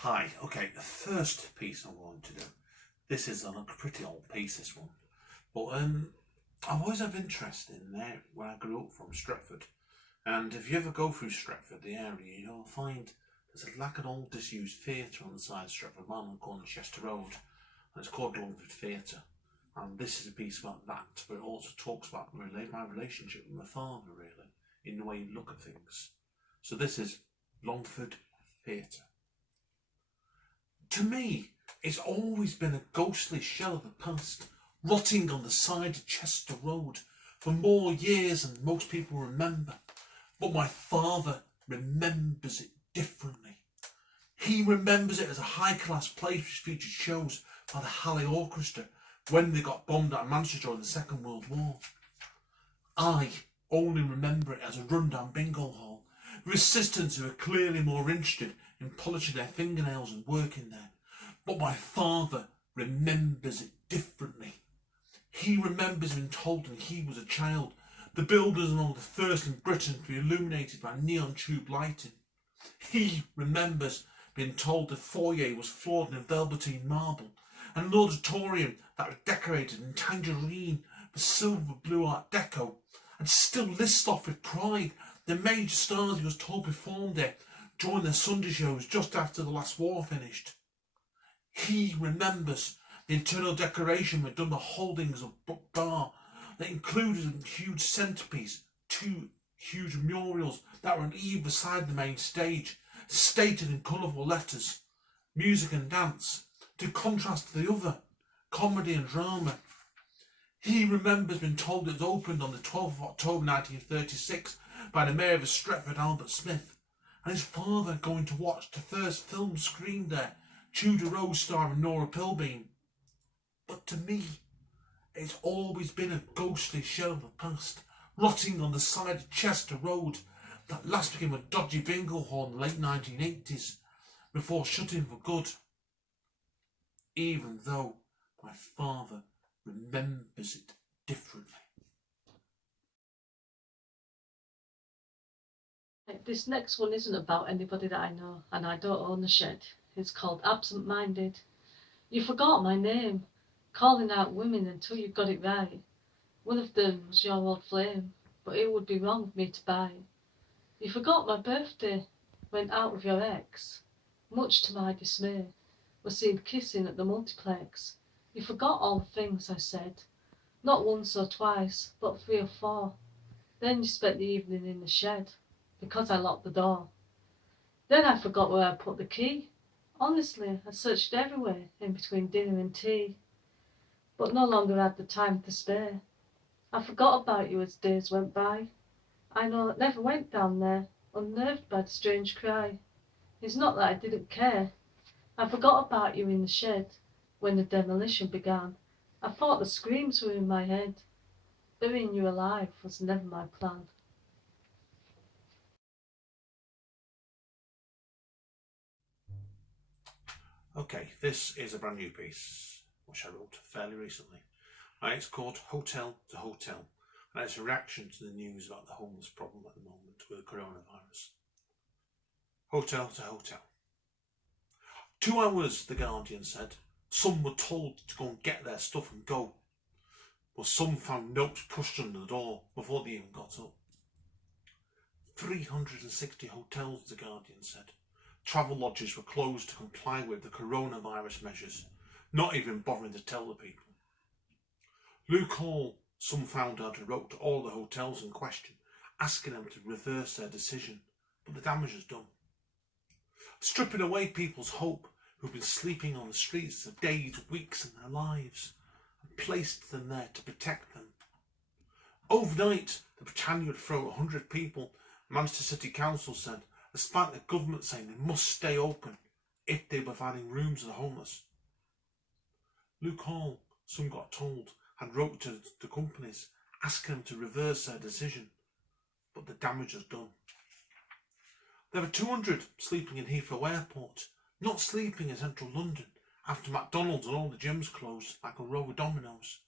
Hi, okay, the first piece I'm going to do, this is a pretty old piece, this one, but I've always had interest in there where I grew up from, Stretford, and if you ever go through Stretford, the area, you'll find there's like an old disused theatre on the side of Stretford Manor called Chester Road, and it's called Longford Theatre, and this is a piece about that, but it also talks about my relationship with my father, really, in the way you look at things. So this is Longford Theatre. To me, it's always been a ghostly shell of the past, rotting on the side of Chester Road for more years than most people remember. But my father remembers it differently. He remembers it as a high-class place which featured shows by the Halley Orchestra when they got bombed at Manchester during the Second World War. I only remember it as a rundown bingo hall, with assistants who were clearly more interested in polishing their fingernails and working there. But my father remembers it differently. He remembers being told when he was a child the buildings among the first in Britain to be illuminated by neon tube lighting. He remembers being told the foyer was floored in velveteen marble, and an auditorium that was decorated in tangerine with silver blue art deco, and still lists off with pride the major stars he was told performed there during their Sunday shows just after the last war finished. He remembers the internal decoration with done the holdings of Brook Bar that included a huge centrepiece, two huge murals that were on either side of the main stage, stated in colourful letters, music and dance, to contrast to the other, comedy and drama. He remembers being told it was opened on the 12th of October 1936 by the Mayor of Stretford, Albert Smith, and his father going to watch the first film screened there, Tudor Rose starring Nora Pilbeam. But to me, it's always been a ghostly shell of the past, rotting on the side of Chester Road, that last became a dodgy bingo hall in the late 1980s, before shutting for good. Even though my father remembers it differently. This next one isn't about anybody that I know, and I don't own the shed. It's called Absent Minded. You forgot my name, calling out women until you got it right. One of them was your old flame, but it would be wrong of me to buy. You forgot my birthday, went out with your ex. Much to my dismay, was seen kissing at the multiplex. You forgot all the things I said, not once or twice, but 3 or 4. Then you spent the evening in the shed, because I locked the door. Then I forgot where I put the key. Honestly, I searched everywhere in between dinner and tea, but no longer had the time to spare. I forgot about you as days went by. I never went down there, unnerved by the strange cry. It's not that I didn't care. I forgot about you in the shed when the demolition began. I thought the screams were in my head. Burying you alive was never my plan. Okay, this is a brand new piece, which I wrote fairly recently. It's called Hotel to Hotel, and it's a reaction to the news about the homeless problem at the moment with the coronavirus. Hotel to Hotel. 2 hours, the Guardian said. Some were told to go and get their stuff and go, but some found notes pushed under the door before they even got up. 360 hotels, the Guardian said. Travel lodges were closed to comply with the coronavirus measures, not even bothering to tell the people. Luke Hall, some found out, and wrote to all the hotels in question, asking them to reverse their decision, but the damage is done. Stripping away people's hope who've been sleeping on the streets for days, weeks in their lives, and placed them there to protect them. Overnight, the Britannia would throw 100 people, Manchester City Council said, despite the government saying they must stay open if they were providing rooms to the homeless. Luke Hall, some got told, had wrote to the companies asking them to reverse their decision, but the damage is done. There were 200 sleeping in Heathrow Airport, not sleeping in central London after McDonald's and all the gyms closed like a row of dominoes.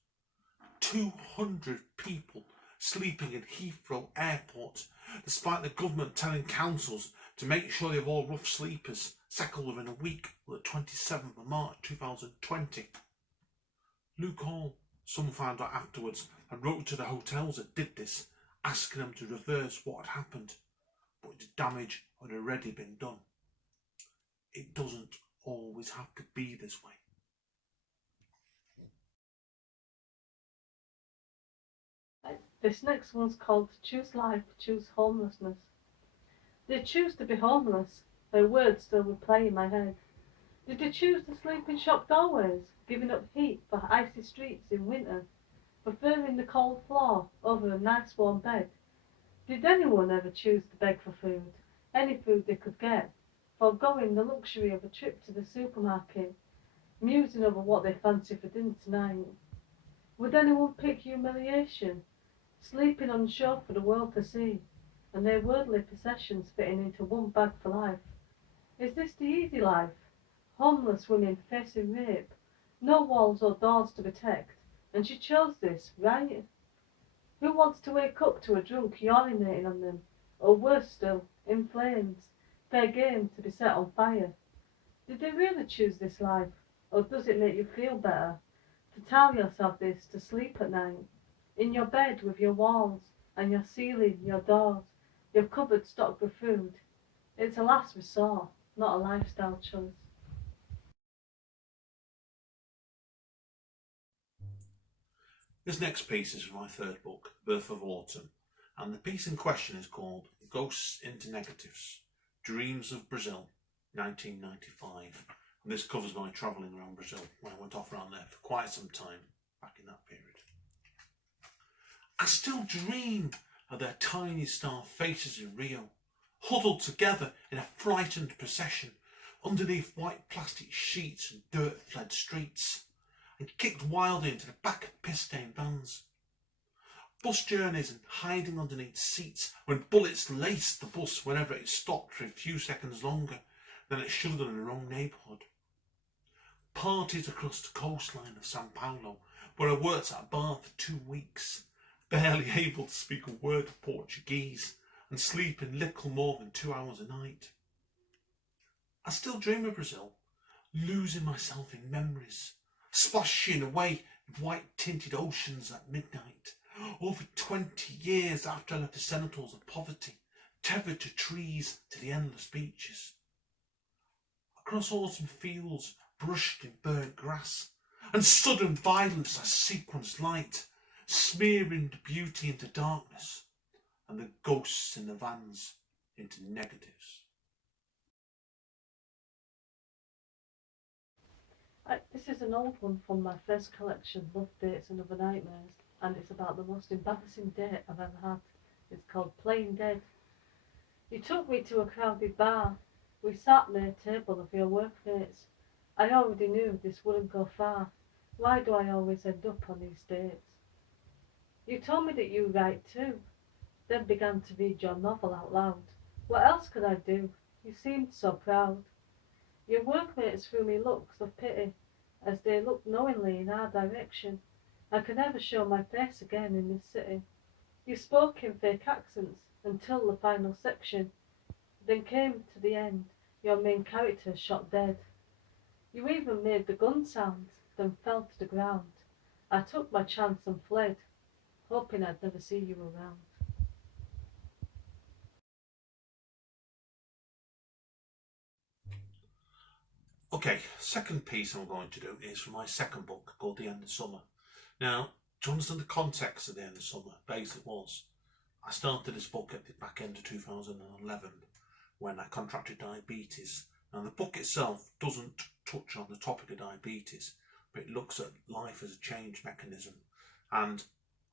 200 people sleeping in Heathrow Airport, despite the government telling councils to make sure they've all rough sleepers settled within a week on the 27th of March 2020. Luke Hall, some found out afterwards, and wrote to the hotels that did this, asking them to reverse what had happened, but the damage had already been done. It doesn't always have to be this way. This next one's called Choose Life, Choose Homelessness. They choose to be homeless. Her words still replay in my head. Did they choose to sleep in shop doorways, giving up heat for icy streets in winter, preferring the cold floor over a nice warm bed? Did anyone ever choose to beg for food, any food they could get, foregoing the luxury of a trip to the supermarket, musing over what they fancy for dinner tonight? Would anyone pick humiliation, sleeping on shore for the world to see, and their worldly possessions fitting into one bag for life? Is this the easy life? Homeless women facing rape, no walls or doors to protect, and she chose this, right? Who wants to wake up to a drunk urinating on them, or worse still, in flames, fair game to be set on fire? Did they really choose this life, or does it make you feel better to tell yourself this to sleep at night, in your bed with your walls and your ceiling, your doors, your cupboard stocked with food? It's a last resort, not a lifestyle choice. This next piece is from my third book, Birth of Autumn, and the piece in question is called Ghosts into Negatives, Dreams of Brazil, 1995. And this covers my travelling around Brazil when I went off around there for quite some time back in that period. I still dream of their tiny star faces in Rio, huddled together in a frightened procession underneath white plastic sheets and dirt-fled streets, and kicked wildly into the back of piss-stained vans. Bus journeys and hiding underneath seats when bullets laced the bus whenever it stopped for a few seconds longer than it should have done in the wrong neighbourhood. Parties across the coastline of Sao Paulo, where I worked at a bar for 2 weeks, barely able to speak a word of Portuguese and sleeping little more than 2 hours a night. I still dream of Brazil, losing myself in memories, splashing away in white-tinted oceans at midnight, over 20 years after I left the cenotals of poverty, tethered to trees to the endless beaches. Across autumn fields brushed in burnt grass, and sudden violence as sequenced light, smearing the beauty into darkness, and the ghosts in the vans into negatives. This is an old one from my first collection, Love Dates and Other Nightmares, and it's about the most embarrassing date I've ever had. It's called Playing Dead. You took me to a crowded bar. We sat near a table of your workmates. I already knew this wouldn't go far. Why do I always end up on these dates? You told me that you write too, then began to read your novel out loud. What else could I do? You seemed so proud. Your workmates threw me looks of pity as they looked knowingly in our direction. I could never show my face again in this city. You spoke in fake accents until the final section, then came to the end, your main character shot dead. You even made the gun sounds, then fell to the ground. I took my chance and fled, hoping I'd never see you around. Okay, second piece I'm going to do is from my second book called The End of Summer. Now, to understand the context of The End of Summer, basically was I started this book at the back end of 2011 when I contracted diabetes. Now, the book itself doesn't touch on the topic of diabetes, but it looks at life as a change mechanism. And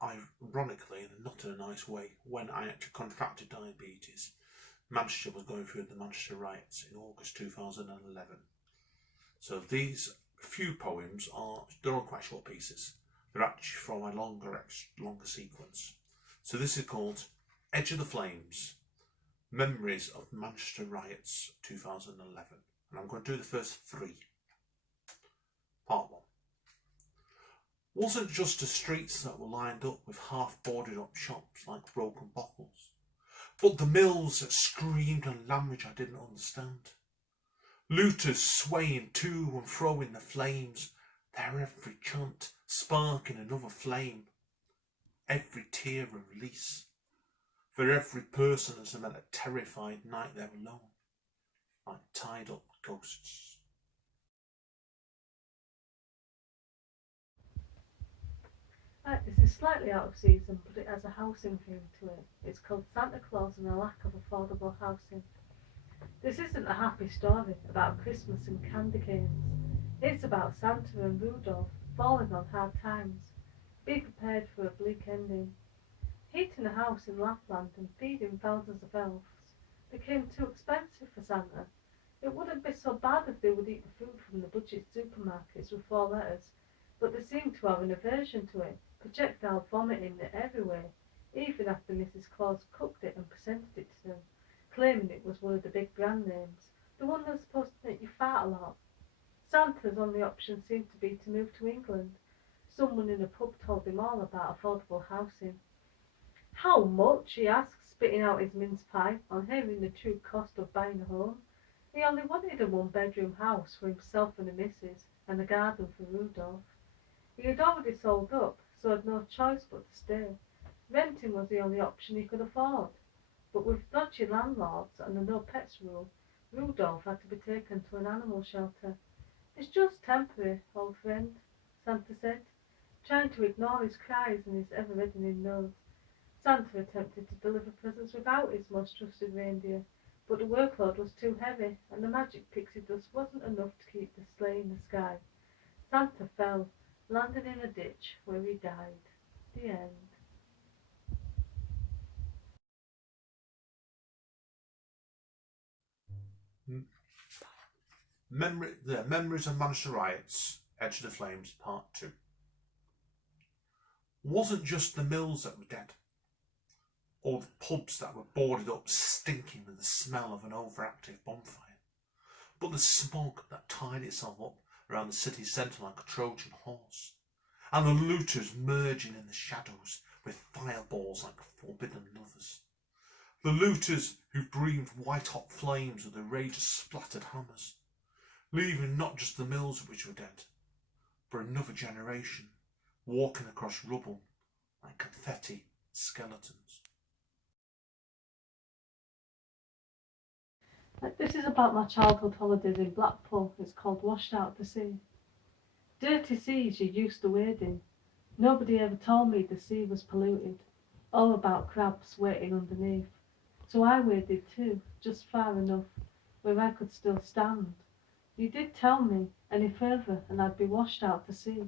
ironically, and not in a nice way, when I actually contracted diabetes, Manchester was going through the Manchester Riots in August 2011. So these few poems they're all quite short pieces. They're actually from a longer sequence. So this is called Edge of the Flames, Memories of Manchester Riots 2011. And I'm going to do the first 3. Part 1. Wasn't just the streets that were lined up with half boarded up shops like broken bottles. But the mills that screamed a language I didn't understand. Looters swaying to and fro in the flames, their every chant sparking another flame, every tear a release. For every person has meant a terrified night there alone, like tied up ghosts. Right, this is slightly out of season, but it has a housing theme to it. It's called Santa Claus and the Lack of Affordable Housing. This isn't a happy story about Christmas and candy canes. It's about Santa and Rudolph falling on hard times. Be prepared for a bleak ending. Heating a house in Lapland and feeding thousands of elves became too expensive for Santa. It wouldn't be so bad if they would eat the food from the budget supermarkets with 4 letters, but they seemed to have an aversion to it, projectile vomiting it everywhere, even after Mrs. Claus cooked it and presented it to them, claiming it was one of the big brand names, the one that's supposed to make you fart a lot. Santa's only option seemed to be to move to England. Someone in a pub told him all about affordable housing. How much? He asked, spitting out his mince pie on hearing the true cost of buying a home. He only wanted a 1-bedroom house for himself and the missus, and a garden for Rudolph. He had already sold up, so had no choice but to stay. Renting was the only option he could afford. But with dodgy landlords and the no pets rule, Rudolph had to be taken to an animal shelter. It's just temporary, old friend, Santa said, trying to ignore his cries and his ever-reddening nose. Santa attempted to deliver presents without his most trusted reindeer, but the workload was too heavy, and the magic pixie dust wasn't enough to keep the sleigh in the sky. Santa fell, landing in a ditch where he died. The end. Memories of Manchester Riots, Edge of the Flames, Part 2. Wasn't just the mills that were dead, or the pubs that were boarded up stinking with the smell of an overactive bonfire, but the smog that tied itself up around the city centre like a Trojan horse, and the looters merging in the shadows with fireballs like forbidden lovers. The looters who breathed white-hot flames with the rage of splattered hammers, leaving not just the mills which were dead, but another generation walking across rubble like confetti skeletons. This is about my childhood holidays in Blackpool. It's called Washed Out to Sea. Dirty seas you used to wade in. Nobody ever told me the sea was polluted, or about crabs waiting underneath. So I waded too, just far enough where I could still stand. You did tell me any further and I'd be washed out to sea.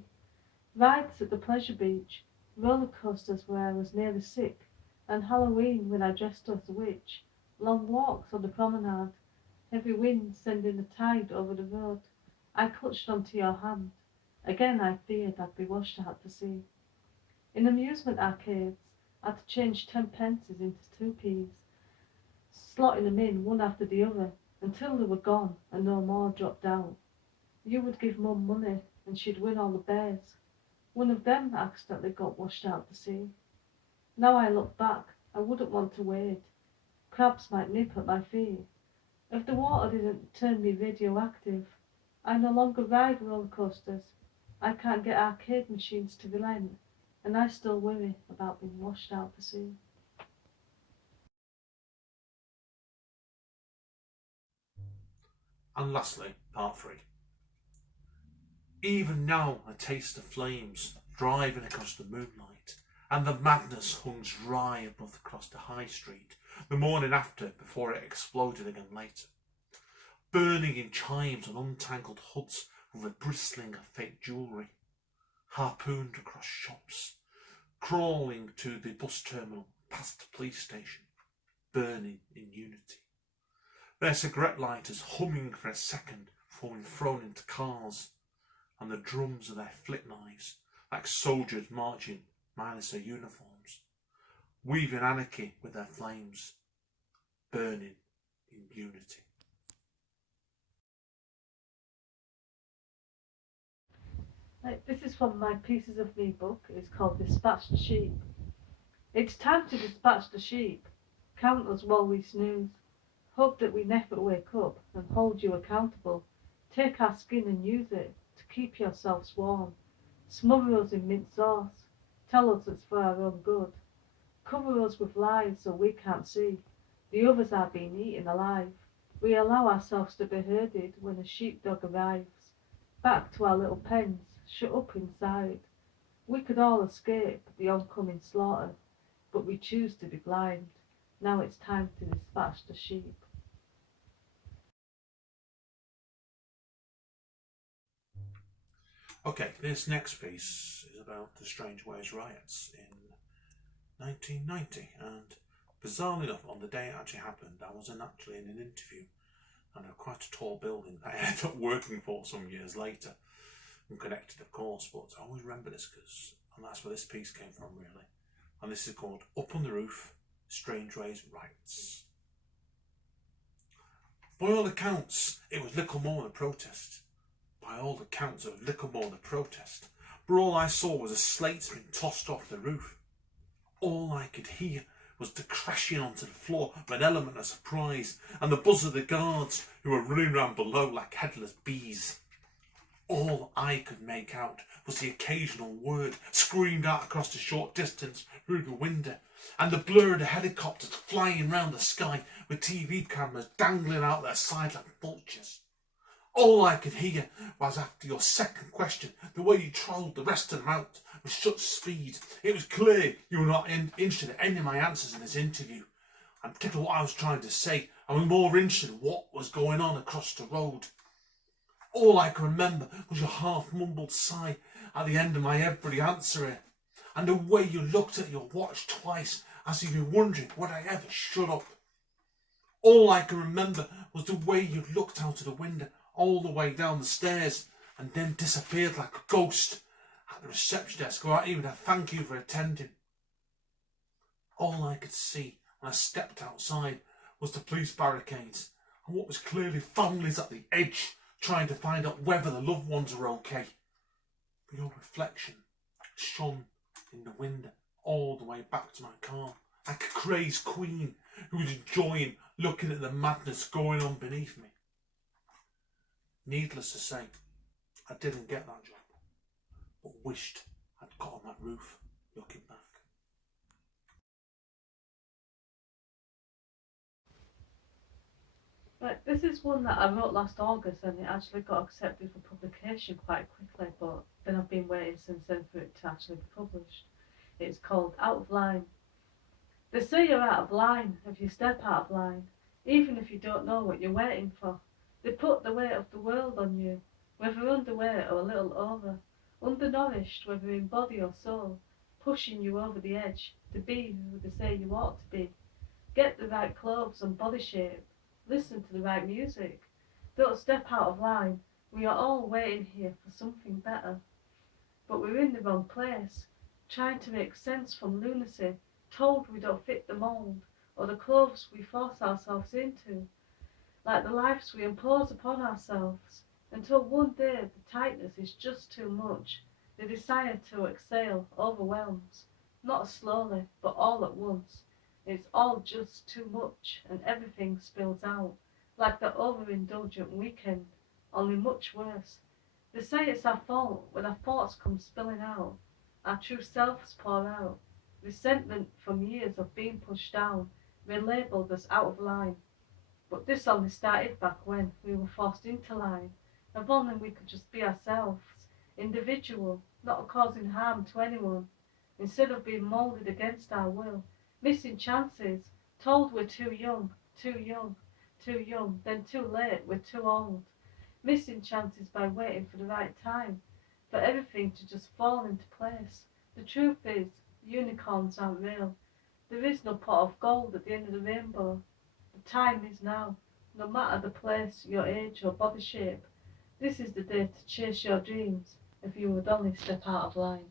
Rides at the pleasure beach, roller coasters where I was nearly sick, and Halloween when I dressed as a witch, long walks on the promenade, heavy winds sending a tide over the road. I clutched onto your hand. Again I feared I'd be washed out to sea. In amusement arcades, I'd change 10 pences into 2p's, slotting them in one after the other until they were gone and no more dropped out. You would give Mum money and she'd win all the bears. One of them accidentally got washed out to sea. Now I look back, I wouldn't want to wade. Crabs might nip at my feet. If the water didn't turn me radioactive, I no longer ride roller coasters. I can't get arcade machines to relent, and I still worry about being washed out to sea. And lastly, Part 3. Even now I taste the flames driving across the moonlight, and the madness hung dry above across the high street the morning after before it exploded again later. Burning in chimes and untangled hoods with the bristling of fake jewellery, harpooned across shops, crawling to the bus terminal past the police station, burning in unity. Their cigarette lighters humming for a second before being thrown into cars, and the drums of their flip knives like soldiers marching minus their uniforms, weaving anarchy with their flames, burning in unity. This is from my Pieces of Me book. It's called Dispatch the Sheep. It's time to dispatch the sheep. Count us while we snooze. Hope that we never wake up and hold you accountable. Take our skin and use it to keep yourselves warm. Smother us in mint sauce. Tell us it's for our own good. Cover us with lies so we can't see. The others are being eaten alive. We allow ourselves to be herded when a sheepdog arrives. Back to our little pens, shut up inside. We could all escape the oncoming slaughter, but we choose to be blind. Now it's time to dispatch the sheep. Okay, this next piece is about the Strangeways riots in 1990, and bizarrely enough, on the day it actually happened, I was actually in an interview and quite a tall building that I ended up working for some years later. I'm connected, of course, but I always remember this and that's where this piece came from, really. And this is called Up on the Roof, Strangeways Riots. By all accounts, it was little more than a protest. By all accounts, it was little more than a protest. But all I saw was a slate being tossed off the roof. All I could hear was the crashing onto the floor of an element of surprise and the buzz of the guards who were running around below like headless bees. All I could make out was the occasional word screamed out across the short distance through the window, and the blur of the helicopters flying round the sky with TV cameras dangling out their sides like vultures. All I could hear was, after your second question, the way you trolled the rest of them out with such speed. It was clear you were not interested in any of my answers in this interview, and particularly what I was trying to say, and were more interested in what was going on across the road. All I can remember was your half-mumbled sigh at the end of my every answer, and the way you looked at your watch twice as if you were wondering would I ever shut up. All I can remember was the way you looked out of the window all the way down the stairs and then disappeared like a ghost at the reception desk without even a thank you for attending. All I could see when I stepped outside was the police barricades and what was clearly families at the edge trying to find out whether the loved ones were okay. But your reflection shone in the window all the way back to my car, like a crazed queen who was enjoying looking at the madness going on beneath me. Needless to say, I didn't get that job, but wished I'd got on that roof looking back. Right, this is one that I wrote last August and it actually got accepted for publication quite quickly, but then I've been waiting since then for it to actually be published. It's called Out of Line. They say you're out of line if you step out of line, even if you don't know what you're waiting for. They put the weight of the world on you, whether underweight or a little over, undernourished, whether in body or soul, pushing you over the edge to be who they say you ought to be. Get the right clothes and body shape. Listen to the right music. Don't step out of line. We are all waiting here for something better. But we're in the wrong place, trying to make sense from lunacy, told we don't fit the mould, or the clothes we force ourselves into, like the lives we impose upon ourselves, until one day the tightness is just too much. The desire to exhale overwhelms, not slowly, but all at once. It's all just too much, and everything spills out, like the overindulgent weekend, only much worse. They say it's our fault when our thoughts come spilling out, our true selves pour out, resentment from years of being pushed down, relabelled as out of line. But this only started back when we were forced into line. If only we could just be ourselves, individual, not causing harm to anyone, instead of being moulded against our will, missing chances, told we're too young, too young, too young, then too late, we're too old. Missing chances by waiting for the right time, for everything to just fall into place. The truth is, unicorns aren't real. There is no pot of gold at the end of the rainbow. The time is now. No matter the place, your age or body shape, this is the day to chase your dreams if you would only step out of line.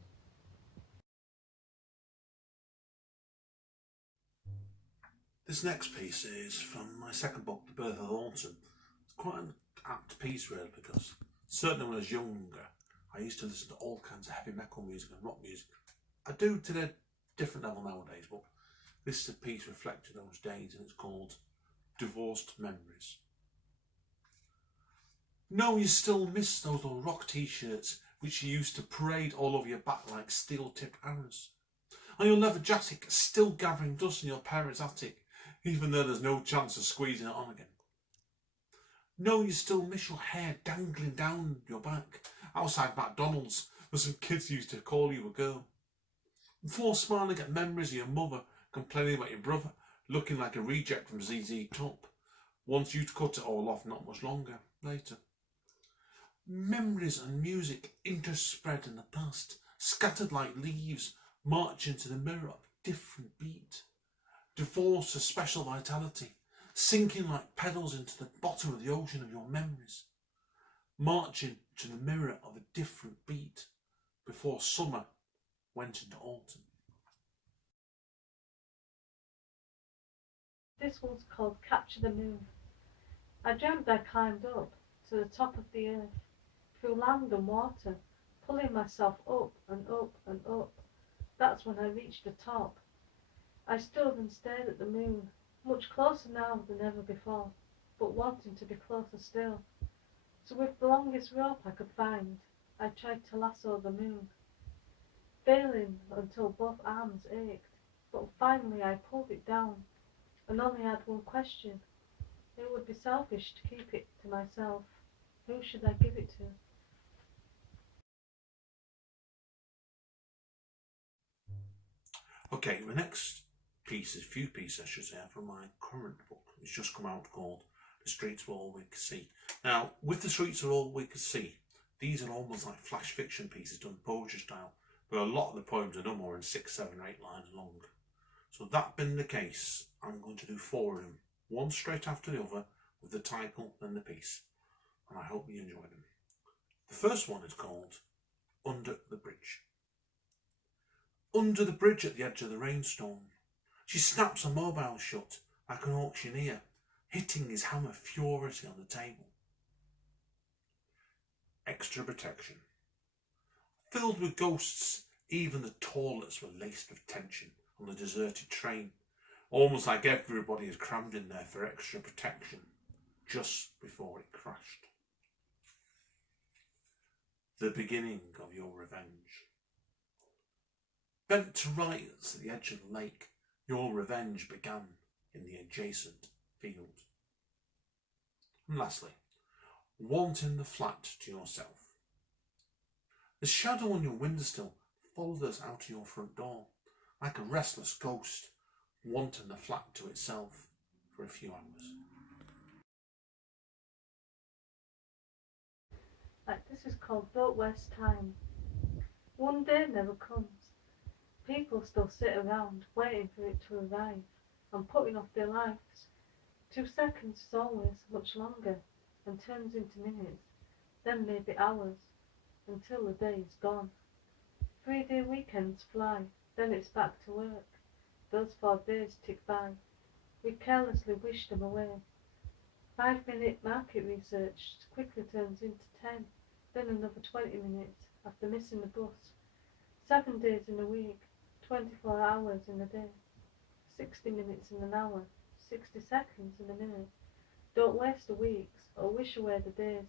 This next piece is from my second book, The Birth of Autumn. It's quite an apt piece, really, because certainly when I was younger, I used to listen to all kinds of heavy metal music and rock music. I do to a different level nowadays, but This is a piece reflecting those days, and it's called Divorced Memories. No, you still miss those old rock t-shirts which you used to parade all over your back like steel-tipped arrows. And your leather jacket still gathering dust in your parents' attic, even though there's no chance of squeezing it on again. No, you still miss your hair dangling down your back outside McDonald's where some kids used to call you a girl. Before smiling at memories of your mother complaining about your brother looking like a reject from ZZ Top, once you'd cut it all off not much longer later. Memories and music interspread in the past, scattered like leaves, marching to the mirror of a different beat. Divorced to special vitality, sinking like pedals into the bottom of the ocean of your memories. Marching to the mirror of a different beat, before summer went into autumn. This one's called Capture the Moon. I dreamt I climbed up to the top of the earth, through land and water, pulling myself up and up and up. That's when I reached the top. I stood and stared at the moon, much closer now than ever before, but wanting to be closer still. So with the longest rope I could find, I tried to lasso the moon, failing until both arms ached, but finally I pulled it down, and only had one question. It would be selfish to keep it to myself. Who should I give it to? Okay, the next few pieces I should say, are from my current book. It's just come out, called The Streets Were All We Could See. Now, with The Streets Are All We Could See, these are almost like flash fiction pieces done poetry style, but a lot of the poems are no more than 6, 7, or 8 lines long. So that being the case, I'm going to do 4 of them, one straight after the other, with the title and the piece, and I hope you enjoy them. The first one is called Under the Bridge. Under the bridge at the edge of the rainstorm, she snaps a mobile shut like an auctioneer, hitting his hammer furiously on the table. Extra protection. Filled with ghosts, even the toilets were laced with tension on the deserted train, almost like everybody is crammed in there for extra protection, just before it crashed. The beginning of your revenge. Bent to riots at the edge of the lake, your revenge began in the adjacent field. And lastly, wanting the flat to yourself. The shadow on your windowsill followed us out to your front door, like a restless ghost, wanting the flat to itself for a few hours. This is called Don't Waste Time. One day never comes. People still sit around waiting for it to arrive and putting off their lives. 2 seconds is always much longer and turns into minutes, then maybe hours, until the day is gone. 3-day weekends fly, then it's back to work. Those 4 days tick by. We carelessly wish them away. 5-minute market research quickly turns into 10, then another 20 minutes after missing the bus. 7 days in a week, 24 hours in a day, 60 minutes in an hour, 60 seconds in a minute. Don't waste the weeks or wish away the days.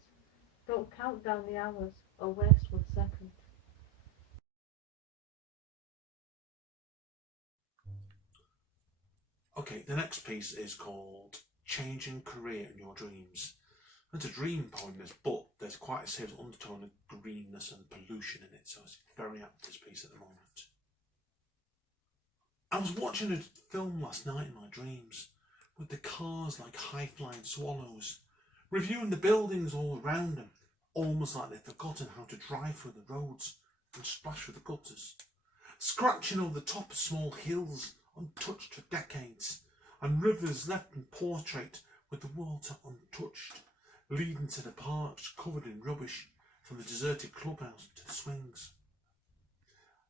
Don't count down the hours or waste 1 second. Okay, the next piece is called Changing Career in Your Dreams. It's a dream poem, but there's quite a serious undertone of greenness and pollution in it, so it's very apt, this piece at the moment. I was watching a film last night in my dreams, with the cars like high-flying swallows, reviewing the buildings all around them, almost like they'd forgotten how to drive through the roads and splash through the gutters, scratching over the top of small hills untouched for decades, and rivers left in portrait with the water untouched, leading to the parks covered in rubbish, from the deserted clubhouse to the swings.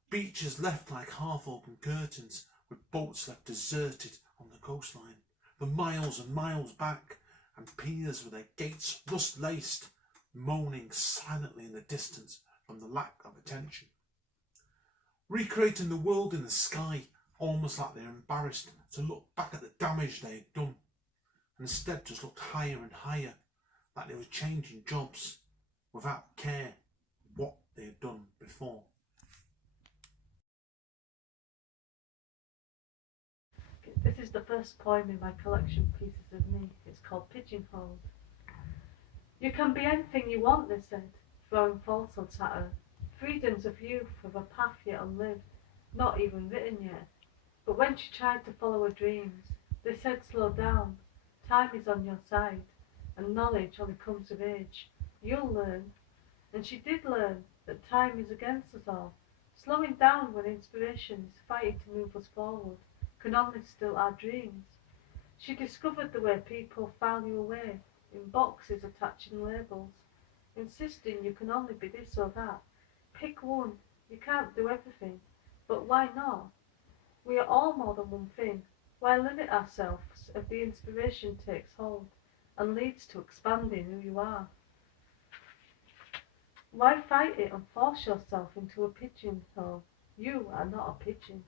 Beaches left like half-open curtains, with boats left deserted on the coastline, for miles and miles back, and piers with their gates rust-laced, moaning silently in the distance from the lack of attention. Recreating the world in the sky, almost like they're embarrassed to look back at the damage they had done, and instead just looked higher and higher, like they were changing jobs without care what they had done before. This is the first poem in my collection Pieces of Me. It's called Pigeonholed. You can be anything you want, they said, throwing falsehoods at her. Freedoms of youth with a path yet unlived, not even written yet. But when she tried to follow her dreams, they said slow down, time is on your side, and knowledge only comes with age. You'll learn. And she did learn that time is against us all, slowing down when inspiration is fighting to move us forward, can only still our dreams. She discovered the way people file you away, in boxes attaching labels, insisting you can only be this or that. Pick one, you can't do everything, but why not? We are all more than one thing. Why limit ourselves if the inspiration takes hold and leads to expanding who you are? Why fight it and force yourself into a pigeonhole? You are not a pigeon.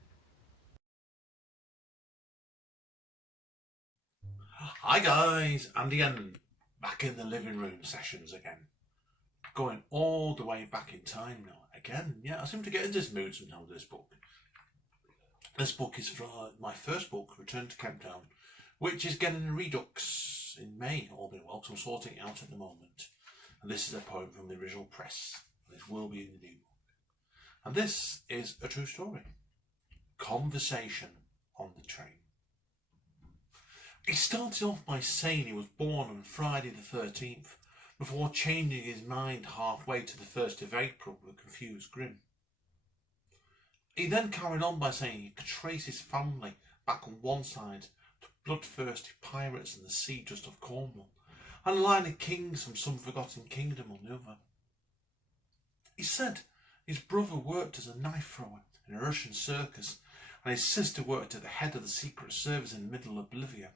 Hi guys, Andy and back in the living room sessions again. Going all the way back in time now. Again, yeah, I seem to get into this mood sometimes with this book. This book is from my first book, Return to Kent Town, which is getting a redux in May, all being well, because I'm sorting it out at the moment. And this is a poem from the original press. This will be in the new book. And this is a true story. Conversation on the train. He started off by saying he was born on Friday the 13th, before changing his mind halfway to the 1st of April with a confused grin. He then carried on by saying he could trace his family back on one side to bloodthirsty pirates in the sea just off Cornwall, and a line of kings from some forgotten kingdom on the other. He said his brother worked as a knife thrower in a Russian circus, and his sister worked at the head of the Secret Service in the middle of Bolivia.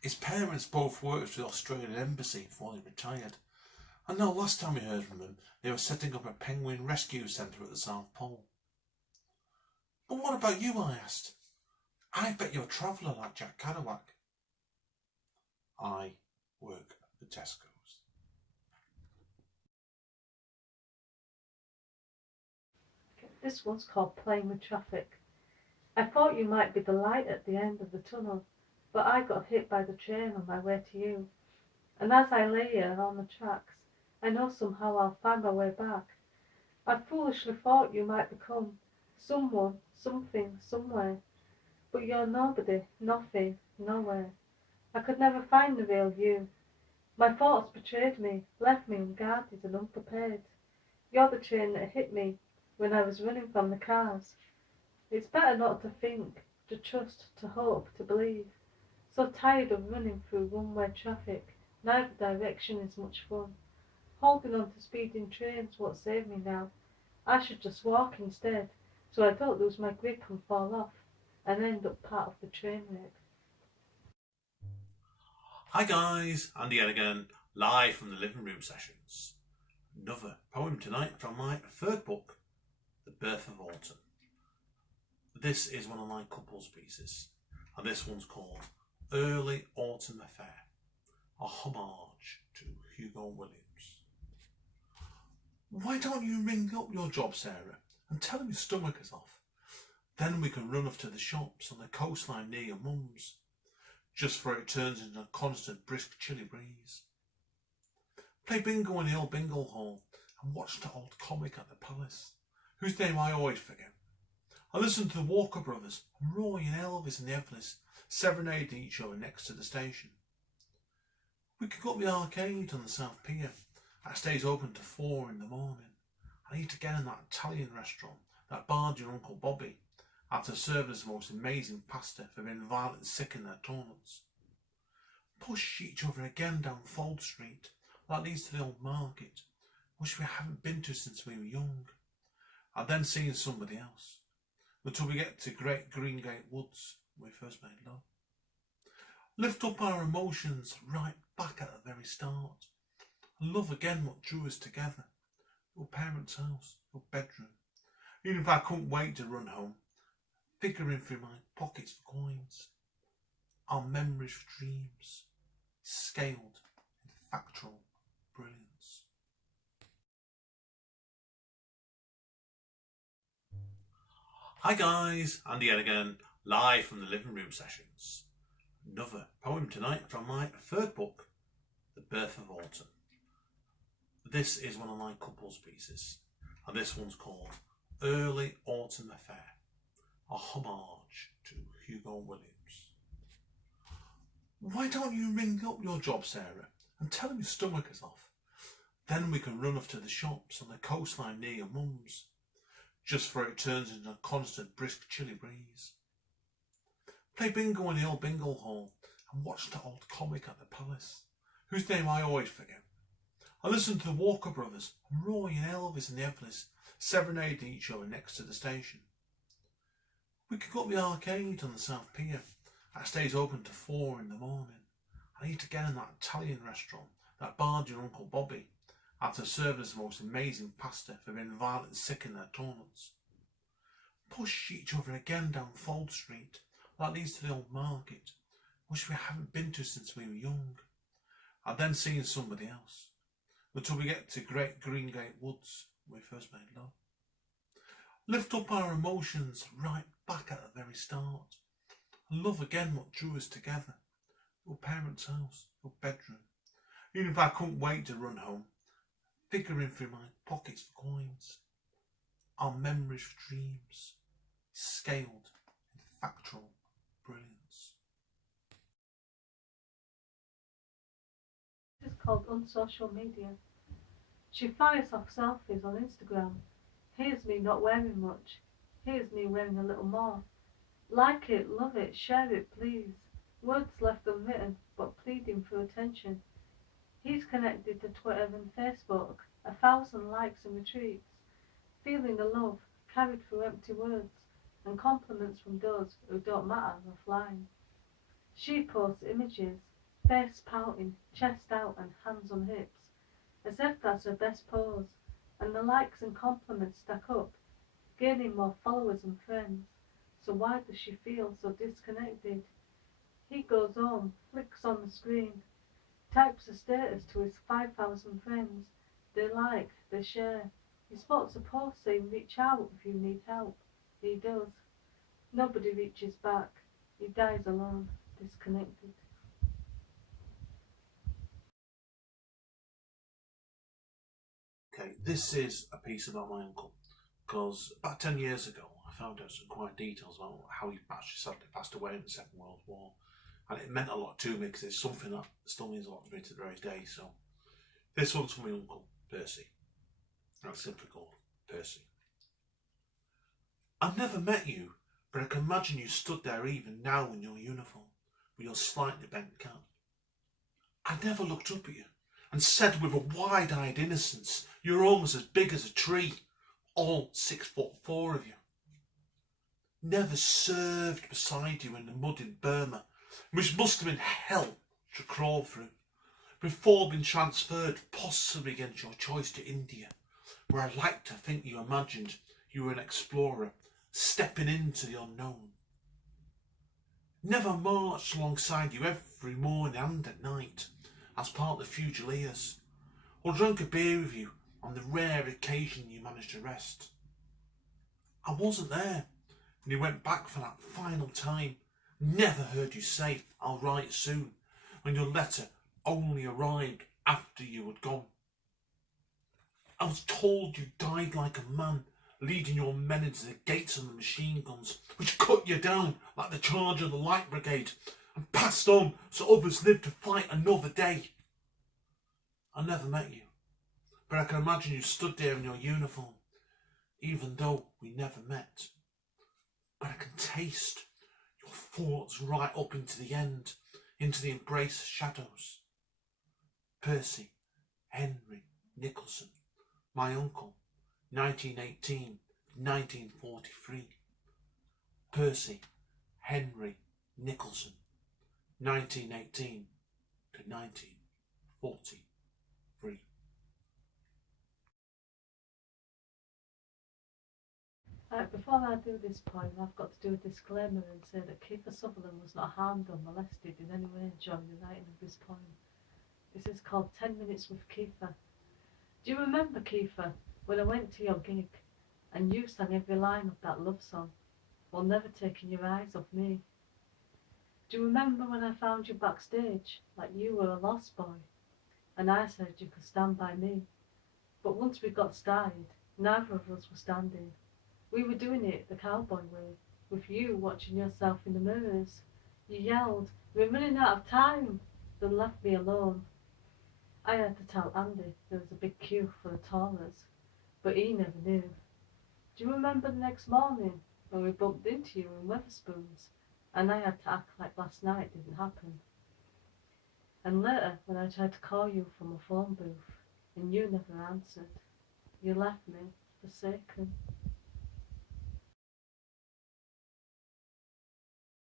His parents both worked for the Australian Embassy before they retired, and now last time we heard from them, they were setting up a penguin rescue centre at the South Pole. But what about you, I asked. I bet you're a traveller like Jack Kerouac. I work for Tesco's. This one's called Playing with Traffic. I thought you might be the light at the end of the tunnel, but I got hit by the train on my way to you. And as I lay here on the tracks, I know somehow I'll find my way back. I foolishly thought you might become someone, something, somewhere, but you're nobody, nothing, nowhere. I could never find the real you. My thoughts betrayed me, left me unguarded and unprepared. You're the train that hit me when I was running from the cars. It's better not to think, to trust, to hope, to believe. So tired of running through one-way traffic, neither direction is much fun. Holding on to speeding trains won't save me now. I should just walk instead, so I don't lose my grip and fall off, and end up part of the train wreck. Hi guys, Andy again, live from the living room sessions. Another poem tonight from my third book, The Birth of Autumn. This is one of my couples pieces, and this one's called Early Autumn Affair, a homage to Hugo Williams. Why don't you ring up your job, Sarah, and tell him his stomach is off? Then we can run off to the shops on the coastline near your mum's, just for it turns into a constant brisk chilly breeze. Play bingo in the old bingo hall, and watch the old comic at the palace, whose name I always forget. I listen to the Walker Brothers and Roy and Elvis and the Everleys serenading each other next to the station. We could go to the arcade on the South Pier. That stays open to 4 in the morning. I eat again in that Italian restaurant that barred your Uncle Bobby after serving us the most amazing pasta for being violently sick in their toilets. Push each other again down Fold Street, that leads to the old market, which we haven't been to since we were young. I've then seen somebody else, until we get to Great Greengate Woods, where we first made love. Lift up our emotions right back at the very start, and love again what drew us together. Your parents' house, your bedroom. Even if I couldn't wait to run home, figuring through my pockets for coins. Our memories for dreams, scaled in factual brilliance. Hi guys, Andy again, live from the living room sessions. Another poem tonight from my third book, The Birth of Autumn. This is one of my couples pieces, and this one's called Early Autumn Affair, a homage to Hugo Williams. Why don't you ring up your job, Sarah, and tell him your stomach is off? Then we can run off to the shops on the coastline near your mum's, just for it turns into a constant brisk chilly breeze. Play bingo in the old bingo hall and watch the old comic at the palace, whose name I always forget. I listen to the Walker Brothers and Roy and Elvis and the Everleys serenading each other next to the station. We could go to the arcade on the South Pier. That stays open to 4 in the morning. I eat again in that Italian restaurant that barred your Uncle Bobby after serving us the most amazing pasta for being violently sick in their toilets. Push each other again down Fold Street that leads to the old market, which we haven't been to since we were young. I've then seen somebody else, until we get to Great Greengate Woods, where we first made love. Lift up our emotions right back at the very start, and love again what drew us together. Your parents' house, your bedroom. Even if I couldn't wait to run home, figuring through my pockets for coins. Our memories for dreams, scaled in factual brilliance. This is called Unsocial Media. She fires off selfies on Instagram. Here's me not wearing much. Here's me wearing a little more. Like it, love it, share it, please. Words left unwritten, but pleading for attention. He's connected to Twitter and Facebook, 1,000 likes and retweets. Feeling the love carried through empty words, and compliments from those who don't matter offline. She posts images, face pouting, chest out and hands on hips, as if that's her best pose, and the likes and compliments stack up, gaining more followers and friends. So why does she feel so disconnected? He goes home, flicks on the screen, types a status to his 5,000 friends. They like, they share. He spots a post saying reach out if you need help. He does. Nobody reaches back. He dies alone, disconnected. Okay, this is a piece about my uncle, because about 10 years ago I found out some quite details about how he actually sadly passed away in the Second World War, and it meant a lot to me because it's something that still means a lot to me to the very day. So this one's for my uncle, Percy. That's simply called Percy. I've never met you, but I can imagine you stood there even now in your uniform, with your slightly bent cap. I never looked up at you and said with a wide-eyed innocence, you're almost as big as a tree, all 6'4" of you. Never served beside you in the mud in Burma, which must have been hell to crawl through, before being transferred, possibly against your choice, to India, where I like to think you imagined you were an explorer stepping into the unknown. Never marched alongside you every morning and at night as part of the Fusiliers, or drank a beer with you on the rare occasion you managed to rest. I wasn't there when you went back for that final time. Never heard you say, I'll write soon, when your letter only arrived after you had gone. I was told you died like a man, leading your men into the gates of the machine guns, which cut you down like the charge of the Light Brigade, and passed on so others lived to fight another day. I never met you, but I can imagine you stood there in your uniform, even though we never met. But I can taste your thoughts right up into the end, into the embrace of shadows. Percy Henry Nicholson, my uncle, 1918 1943. Percy Henry Nicholson, 1918 to 1943. Right, before I do this poem, I've got to do a disclaimer and say that Kiefer Sutherland was not harmed or molested in any way during the writing of this poem. This is called 10 Minutes with Kiefer. Do you remember, Kiefer, when I went to your gig and you sang every line of that love song while never taking your eyes off me? Do you remember when I found you backstage like you were a lost boy and I said you could stand by me? But once we got started, neither of us were standing. We were doing it the cowboy way, with you watching yourself in the mirrors. You yelled, "We're running out of time," then left me alone. I had to tell Andy there was a big queue for the Taurus, but he never knew. Do you remember the next morning when we bumped into you in Weatherspoons and I had to act like last night didn't happen? And later when I tried to call you from a phone booth and you never answered, you left me forsaken.